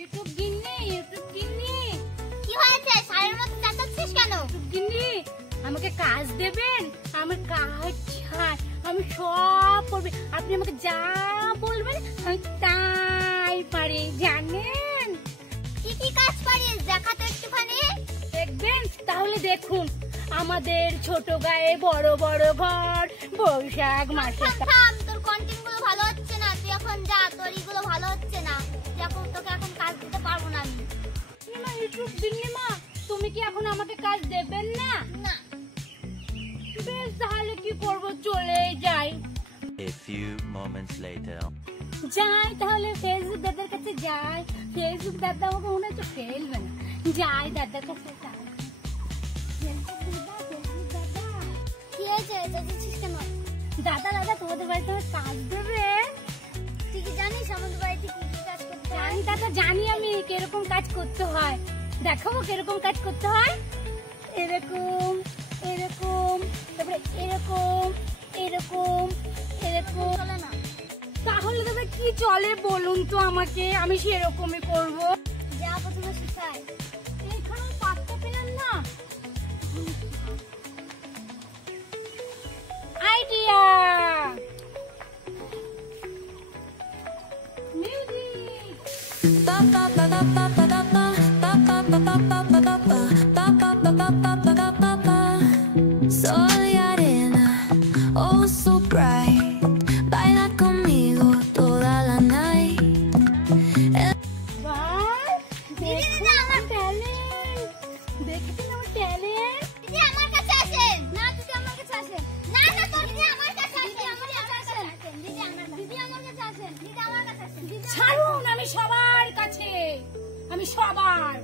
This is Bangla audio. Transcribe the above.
ইউটিউব গিন্নি কি হয়েছে? সারের মতো চেঁচাচ্ছিস কেন? গিন্নি আমাকে কাজ দেবেন? আমার কাজ চাই, আমি সব করবো, আপনি আমাকে যা বলবেন আমি তাই পারি, জানেন? কি কি কাজ পারিস দেখাতে একটুখানি। দেখবেন? তাহলে দেখুন, আমাদের ছোট গায়ে বড় বড় ঘর, বৈশাখ মাসে। থাম, তোর কন্টেন্ট গুলো ভালো হচ্ছে না, তুই এখন যা, তোর এগুলো ভালো হচ্ছে না। তোকে এখন কাজ দিতে পারবো না আমি। ইউটিউব গিন্নিমা, তুমি কি এখন আমাকে কাজ দেবেন না? না। বেশ, তাহলে কি করব, চলে যাই। A few moments later. যাই তাহলে ফেসবুক দাদার কাছে যাই। ফেসবুক দাদা আমাকে মনে হচ্ছে ফেলবে না। যাই দাদার কাছে যাই। ফেসবুক দাদা, কি হয়েছে? চেঁচাচ্ছিস কেন? দাদা তোমাদের বাড়িতে আমার কাজ দেবে? তুই কি জানিস আমাদের বাড়িতে কি কি কাজ করতে হয়? জানি দাদা, জানি আমি কিরকম কাজ করতে হয়। দেখাবো কিরকম কাজ করতে হয়। এরকম এরকম, তারপরে এরকম এরকম এরকম। চলে না। তাহলে তবে কি চলে বলুন তো আমাকে, আমি সেরকমই করবো। যা প্রথমে শিখাই। এইখানে পাত্তা পেলাম না। Idea, music. Sol y arena, oh so bright, baila conmigo toda la night. দেখুন আমার ট্যালেন্ট, দেখেছেন আমার ট্যালেন্ট। দিদি আমার কাছে আসেন। না, দিদি আমার কাছে আসেন। না না, তোর দিদি আমার কাছে আসেন। দিদি আমার কাছে আসেন। দিদি আমার কাছে আসেন। দিদি আমার কাছে আসেন। ছাড়ুন, আমি সবার কাছে, আমি সবার।